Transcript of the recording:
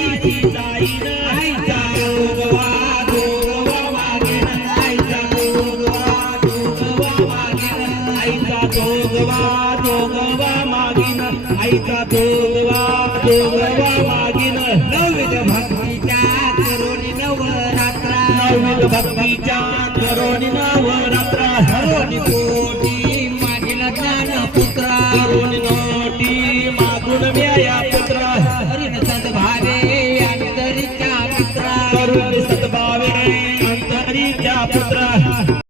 वारीची जाईन आईचा जोगवा जोगवा मागीन आईचा जोगवा जोगवा मागीन आईचा जोगवा जोगवा मागीन आईचा जोगवा जोगवा मागीन नवविध भक्तीच्या करोनी नवरात्रा नवविध भक्तीच्या करोनी नवरात्रा हरोनी कोटी मागीन ज्ञानपुत्रा करोनी नोटी मागून म्या पुत्रा हरिण सद्भावे अंतरीच्या पुत्रा करुण सद्भावे अंतरीच्या पुत्रा